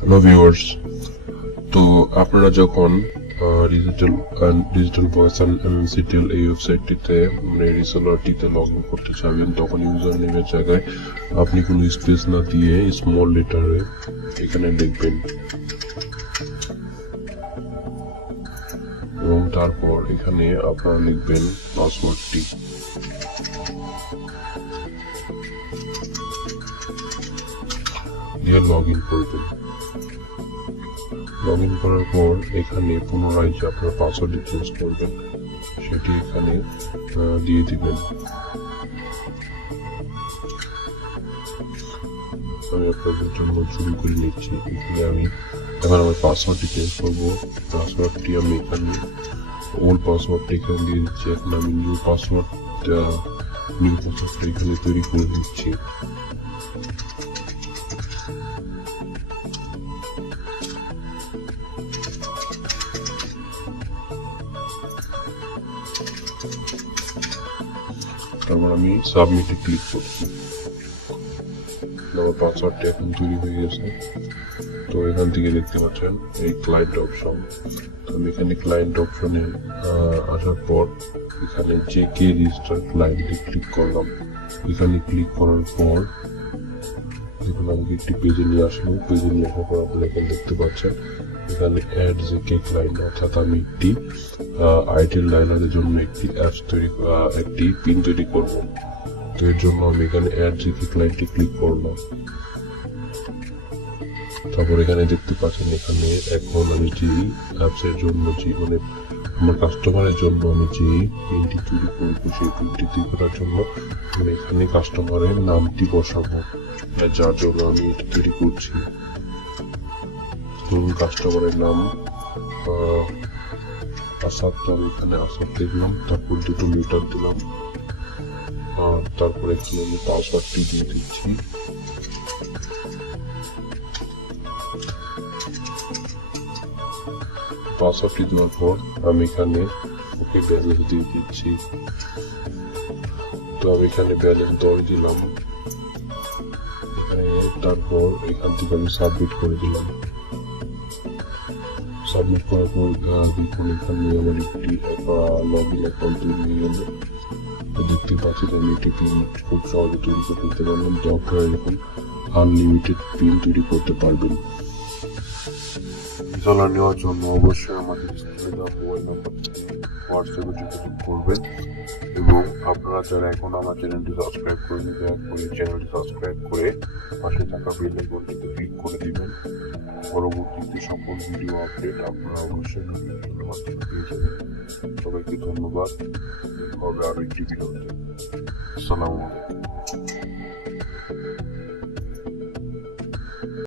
Hello viewers, তো আপনারা যখন ডিজিটাল ভয়েস অ্যান্ড এমএনসিটিএল এই ওয়েবসাইটটিতে মানে রিসেলারটিতে লগ ইন করতে চাবেন, তখন ইউজার নেমের জায়গায় আপনি কোনো স্পেস না দিয়ে স্মল লেটারে এখানে লিখবেন এবং তারপর এখানে আপনারা লিখবেন পাসওয়ার্ডটি। দিয়ে লগ ইন করবেন। লগ ইন করার পর এখানে পুনরায় যে আপনার পাসওয়ার্ড চেঞ্জ করবেন সেটি এখানে দিয়ে দিবেন। আমি আপনাদের জন্য শুরু করে নিচ্ছি। এখানে আমি এখন আমার পাসওয়ার্ডটি চেঞ্জ করবো। পাসওয়ার্ডটি আমি এখানে ওল্ড পাসওয়ার্ডটি এখানে দিয়ে দিচ্ছি। এখন আমি নিউ পাসওয়ার্ডটা এখানে তৈরি করে দিচ্ছি। তারপর আমি সাবমিটে ক্লিক করছি। আমার পাসওয়ার্ডটি এখন তৈরি হয়ে গেছে। তো এখান থেকে দেখতে পাচ্ছেন এই ক্লায়েন্ট অপশন। আমি এখানে ক্লায়েন্ট অপশনে আসার পর এখানে যে কে রেজিস্টার ক্লায়েন্টে ক্লিক করলাম। এখানে ক্লিক করার পর দেখুন আমাকে একটি পেজে নিয়ে আসলো। পেজে নিয়ে আসার পর আপনি এখানে দেখতে পাচ্ছেন এখানে অ্যাড যে কে ক্লায়েন্ট, অর্থাৎ আমি একটি আইটেল লাইনারের জন্য একটি অ্যাপস একটি পিন তৈরি করব। তো এর জন্য আমি এখানে অ্যাড যে কে ক্লায়েন্টে ক্লিক করলাম। তারপর এখানে দেখতে পাচ্ছেন এখানে এখন আমি যে অ্যাপসের জন্য যে মানে আমার কাস্টমারের জন্য আমি যে পিনটি তৈরি করবো সেই পিনটি তৈরি করার জন্য আমি এখানে কাস্টমারের নামটি বসাবো, যার জন্য আমি এটি তৈরি করছি। কাস্টমারের নাম আসাদ, তো আমি এখানে আসাদ লিখলাম, তারপর দুটো মিটার দিলাম, তারপর এখানে আমি পাসওয়ার্ডটি দিয়ে দিচ্ছি। পাসওয়ার্ডটি দেওয়ার পর আমি এখানে ওকে ব্যালেন্স দিয়ে দিচ্ছি। তো আমি এখানে ব্যালেন্স 10 দিলাম। তারপর এখান থেকে আমি সাবমিট করে দিলাম। সাবমিট করার পর দেখুন এখানে আমার একটি লগ ইন অ্যাকাউন্ট তৈরি হয়ে গেল। দেখতে পাচ্ছি আমি একটি পিন খুব সহজে তৈরি করতে পারলাম। তো আপনারা এরকম আনলিমিটেড পিন তৈরি করতে পারবেন। রিসেলার নেওয়ার জন্য অবশ্যই আমাদের স্ক্রিনে দেওয়া মোবাইল নাম্বার হোয়াটসঅ্যাপে যোগাযোগ করবেন এবং আপনারা যারা এখন আমার চ্যানেলটি সাবস্ক্রাইব করেন দয়া করে চ্যানেলটি সাবস্ক্রাইব করে পাশে থাকা বেল আইকনটিতে ক্লিক করে দিবেন। পরবর্তীতে সকল ভিডিও আপডেট আপনারা অবশ্যই নোটিফিকেশনের মাধ্যমে পেয়ে যাবেন। সবাইকে ধন্যবাদ। দেখা হবে আরো একটি ভিডিওতে। আসসালামু আলাইকুম।